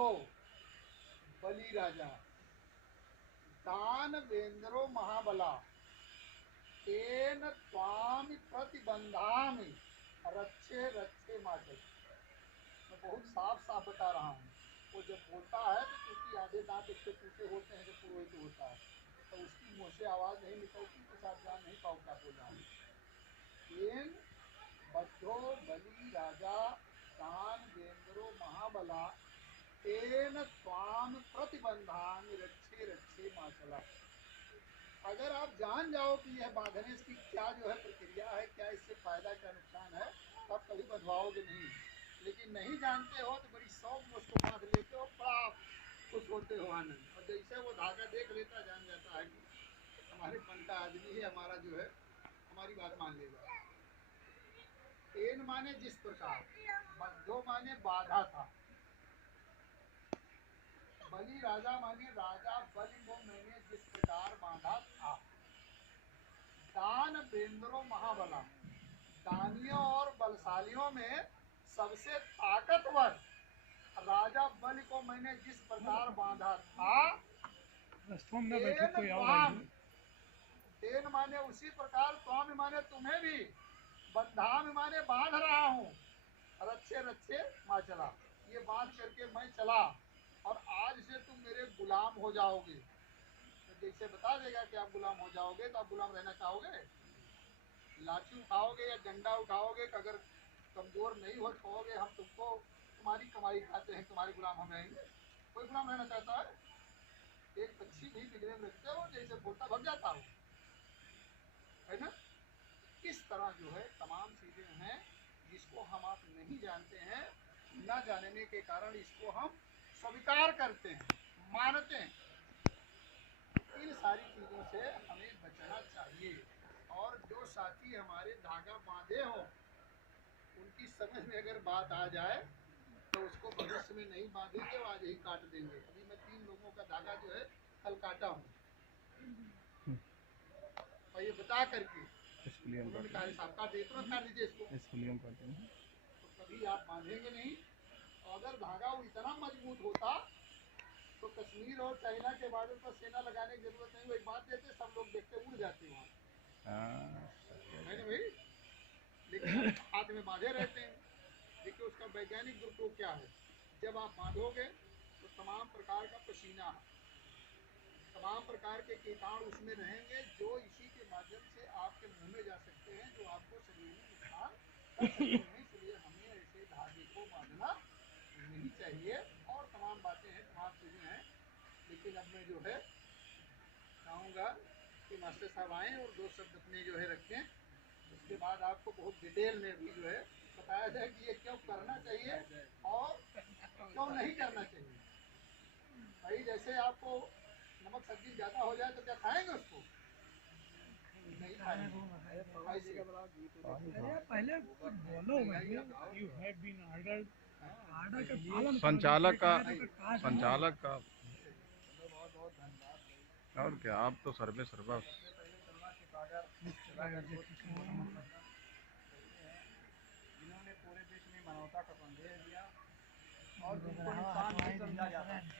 बद्धो बलि राजा दान वेंद्रो महाबला तेन त्वामि प्रतिबंधामि रक्षे रक्षे माचल। मैं बहुत साफ साफ बता रहा हूँ। वो जब बोलता है तो क्योंकि आधे दांत उसके टूटे होते हैं जब पुरोहित होता है तो उसकी मुँह से आवाज़ नहीं निकलती, तो आप जान नहीं पाओ क्या बोल रहा हूँ। तेन बद्धो बलि राजा दान वेंद्रो महाबला तेन त्वाम प्रतिबंधामि रक्षे रक्षे माचला। अगर आप जान जाओ कि यह बांधने की क्या जो है प्रक्रिया है, क्या इससे फायदा क्या नुकसान है, तो आप कभी बंधवाओगे नहीं। लेकिन नहीं जानते हो तो बड़ी शौक में उसको बांध लेते हो, बड़ा खुश होते हो आनंद। और जैसे वो धागा देख लेता जान जाता है कि हमारे मन का आदमी ही हमारा जो है हमारी बात मान लेगा। तेन माने जिस प्रकार, बद्धो माने बाधा था, बलि राजा माने राजा बलि को मैंने जिस प्रकार बांधा था। दान वेंद्रो महाबला, दानियों और बलशालियों में सबसे ताकतवर राजा बलि को मैंने जिस प्रकार बांधा था। तेन माने उसी प्रकार, त्वाम माने तुम्हें भी, बंधाम माने बांध रहा हूँ, रक्षे रक्षे माँ चला, ये बांध करके मैं चला और आज से तुम मेरे गुलाम हो जाओगे। तो जैसे बता देगा कि आप गुलाम हो जाओगे तो आप गुलाम रहना चाहोगे? लाठी उठाओगे या डंडा उठाओगे कि अगर कमजोर नहीं हो कहोगे हम तुमको तुम्हारी कमाई खाते हैं, तुम्हारे गुलाम हम रहेंगे? कोई गुलाम रहना चाहता है? एक पक्षी भी पिंजरे में रखते हो जैसे बोलता भग जाता हो, है ना? इस तरह जो है तमाम चीजें हैं जिसको हम आप नहीं जानते हैं, न जानने के कारण इसको हम स्वीकार करते हैं, मानते हैं। इन सारी चीजों से हमें बचना चाहिए। और जो साथी हमारे धागा बांधे हो उनकी समझ में अगर बात आ जाए तो उसको भविष्य में नहीं बांधेंगे, वो आज ही काट देंगे। अभी मैं 3 लोगों का धागा जो है कल काटा हूँ और ये बता करके उन्होंने कहा साहब काट दीजिए, तुरंत काट दीजिए इसको। तो कभी आप बांधेंगे नहीं। और अगर धागा वो इतना मजबूत होता तो कश्मीर और चाइना के बॉर्डर पर सेना लगाने की जरूरत नहीं, वो एक बात देते सब लोग देखते उड़ जाते वहाँ, है ना भाई? लेकिन हाथ में बांधे रहते हैं। देखिए उसका वैज्ञानिक दुरुपयोग क्या है। जब आप बांधोगे तो तमाम प्रकार का पसीना, तमाम प्रकार के कीटाणु उसमें रहेंगे जो इसी के माध्यम से आपके मुंह में जा सकते हैं, जो आपको शरीर में नुकसान कर सकते हैं। इसलिए हमें ऐसे धागे को बांधना नहीं चाहिए। और तमाम बातें हैं, तमाम चीजें हैं। लेकिन अब मैं जो है चाहूँगा कि मास्टर साहब आएँ और 2 शब्द अपने जो है रखें। उसके बाद आपको बहुत डिटेल में भी जो है बताया जाए कि ये क्यों करना चाहिए और क्यों नहीं करना चाहिए। भाई जैसे आपको नमक सब्जी ज़्यादा हो जाए तो क्या खाएंगे उसको? नहीं खाएंगे। पहले कुछ बोलो भैया, you have been order order का पालन संचालक का बहुत बहुत धन्यवाद। और क्या, आप तो सर्वे सर्वा जिन्होंने पूरे देश में मानवता का संदेश दिया और जिनको इंसान नहीं समझा जाता।